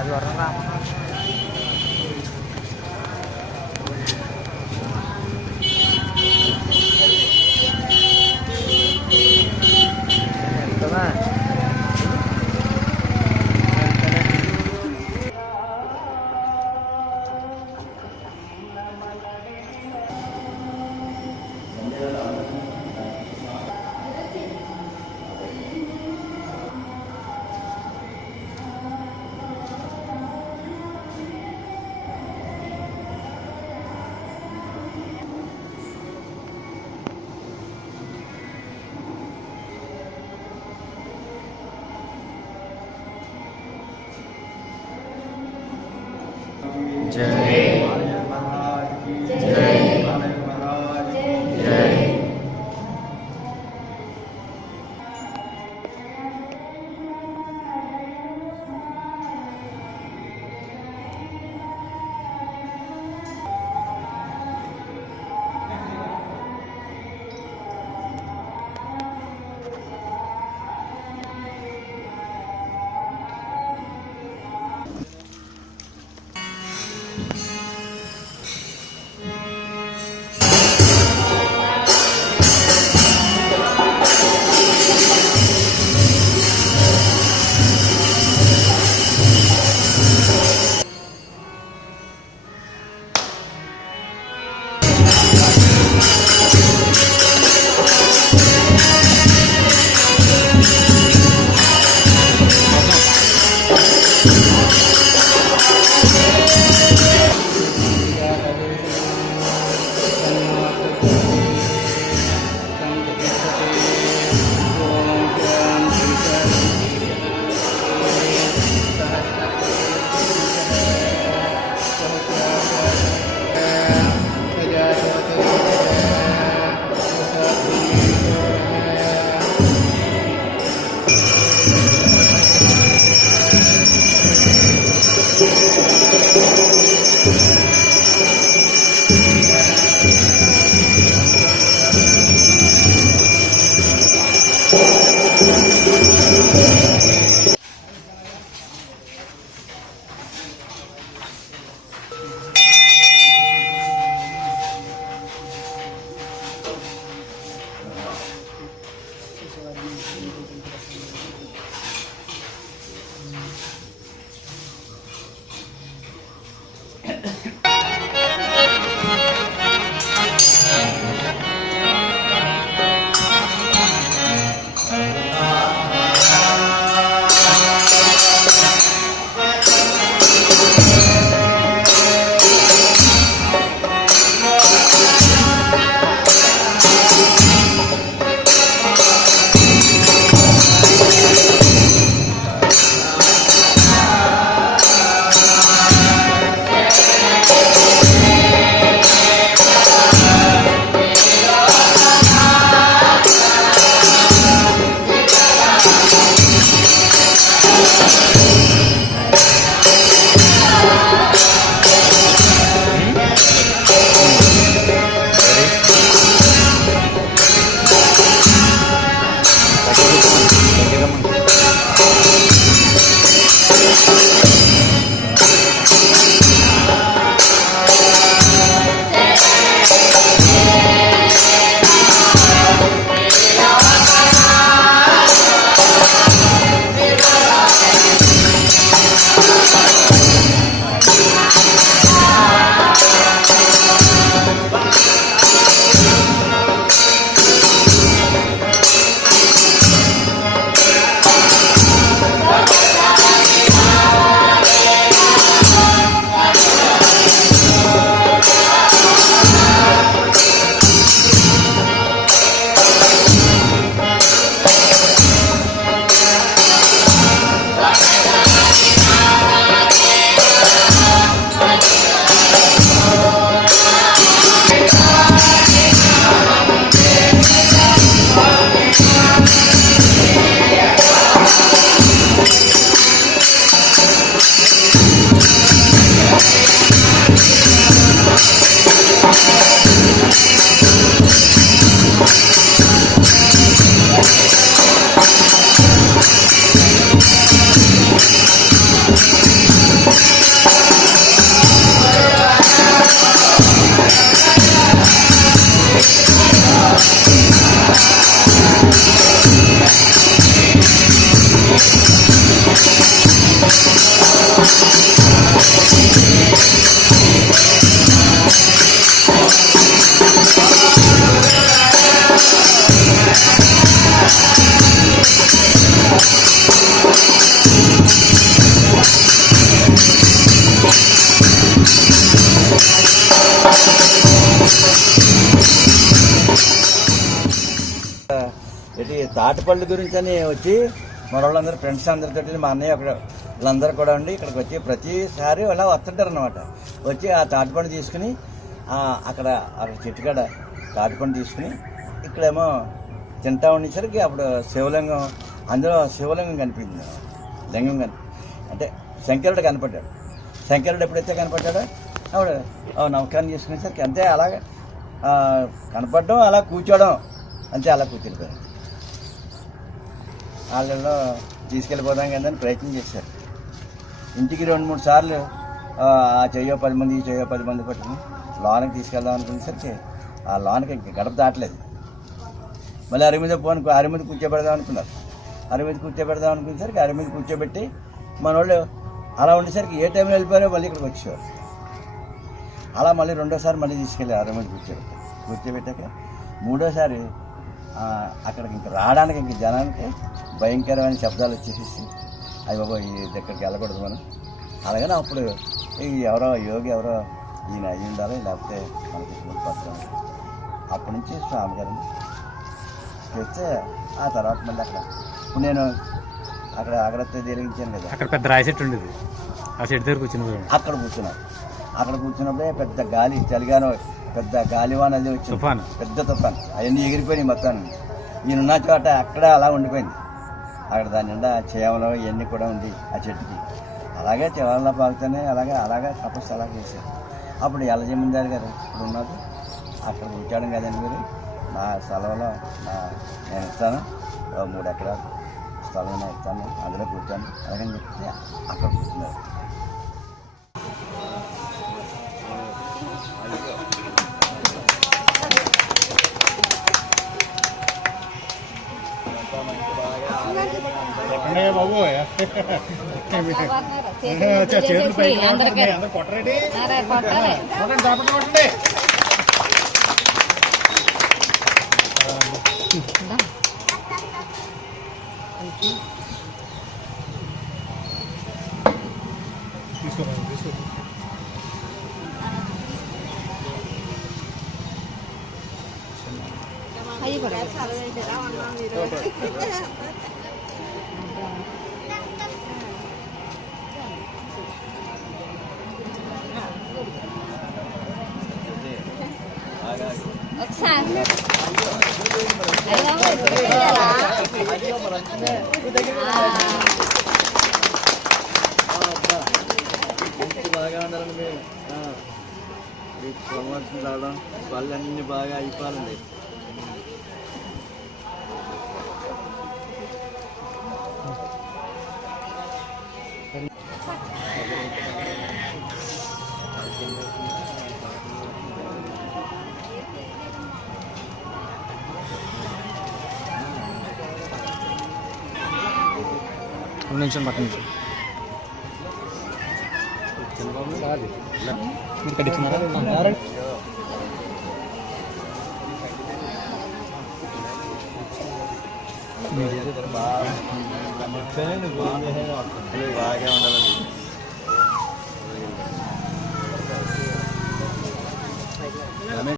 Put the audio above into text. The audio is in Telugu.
ఆదివారం రామన్నా వెళ్తుందా తాటిపళ్ళు గురించి అని వచ్చి మన వాళ్ళందరూ ఫ్రెండ్స్ అందరితో మా అన్నయ్య అక్కడ వీళ్ళందరూ కూడా ఉండి ఇక్కడికి వచ్చి ప్రతిసారి అలా వస్తుంటారు అనమాట. వచ్చి ఆ తాటిపండు తీసుకుని అక్కడ చెట్టు కాడ తాటిపండు తీసుకుని ఇక్కడేమో తింటా ఉండేసరికి అప్పుడు శివలింగం, అందులో శివలింగం కనిపించింది. లింగం అంటే శంకరుడు కనపడ్డాడు. శంకరుడు ఎప్పుడైతే కనపడ్డాడో అప్పుడు నమస్కారం చేసుకునేసరికి అంతే అలాగే కనపడడం, అలా కూర్చోవడం అంతే, అలా కూర్చునిపోయారు. వాళ్ళలో తీసుకెళ్ళిపోదాం కదని ప్రయత్నం చేశారు. ఇంటికి 2-3 సార్లు చెయ్యో 10 మంది చెయ్యో 10 మంది పట్టుకుని లోనకి తీసుకెళ్దాం అనుకునేసరికి ఆ లోనకి ఇంక గడప దాటలేదు. మళ్ళీ అరి మీద కూర్చోబెడదాం అనుకున్నారు. అరి మీద కూర్చోబెడదాం అనుకునేసరికి అరి మీద కూర్చోబెట్టి మన వాళ్ళు అలా ఉండేసరికి ఏ టైంలో వెళ్ళిపోయారో మళ్ళీ ఇక్కడికి వచ్చేవారు. అలా మళ్ళీ 2వ సారి మళ్ళీ తీసుకెళ్ళి అరి మీద కూర్చోబెట్టాక 3వ సారి అక్కడికి ఇంక రావడానికి ఇంక జనానికి భయంకరమైన శబ్దాలు వచ్చేసి అయ్యి బాబా ఇక్కడికి వెళ్ళకూడదు మనం. అలాగని అప్పుడు ఎవరో యోగి ఎవరో ఈయన అయ్యి ఉండాలి, లేకపోతే మనకి పత్రం. అప్పటి నుంచి స్వామి గారిని చేస్తే ఆ తర్వాత మళ్ళీ ఇప్పుడు నేను అక్కడ అగరత్తి తిరిగించాను కదా, అక్కడ పెద్ద రాయి చెట్టు ఉండేది, ఆ చెట్టు దగ్గర కూర్చున్నాను. అక్కడ కూర్చున్నప్పుడే పెద్ద గాలి, చలిగానో పెద్ద గాలివాన అది వచ్చింది, పెద్ద తుఫాన్. అవన్నీ ఎగిరిపోయినాయి మొత్తం. ఈయనున్న చోట అక్కడ అలా ఉండిపోయింది. అక్కడ దాని నిండా చేమలు ఇవన్నీ కూడా ఉంది ఆ చెట్టుకి. అలాగే చివరిలో పాకుతూనే అలాగే తపస్సు అలా చేశారు. అప్పుడు ఎల్ల జమీందారు గారు ఇప్పుడు ఉన్నారు, అక్కడ కూర్చోడం కదండి మీరు, నా స్థలంలో నేను ఇస్తాను, 3 ఎకరాలు స్థలం ఇస్తాను, అందులో కూర్చోండి అలాగని చెప్తే అక్కడ కూర్చున్నారు. బాబు చేతులు పైకి అందరూ కొట్టరండి, కొట్టండి. తీసుకో బాగా ఉండాలండి మీరు ప్రమోషన్ రావడం, పళ్ళన్నీ బాగా అయిపోవాలండి. నిమిషం పక్క నిమిషం మీరు కట్టించున్నారా? బాగా ఉండాలండి.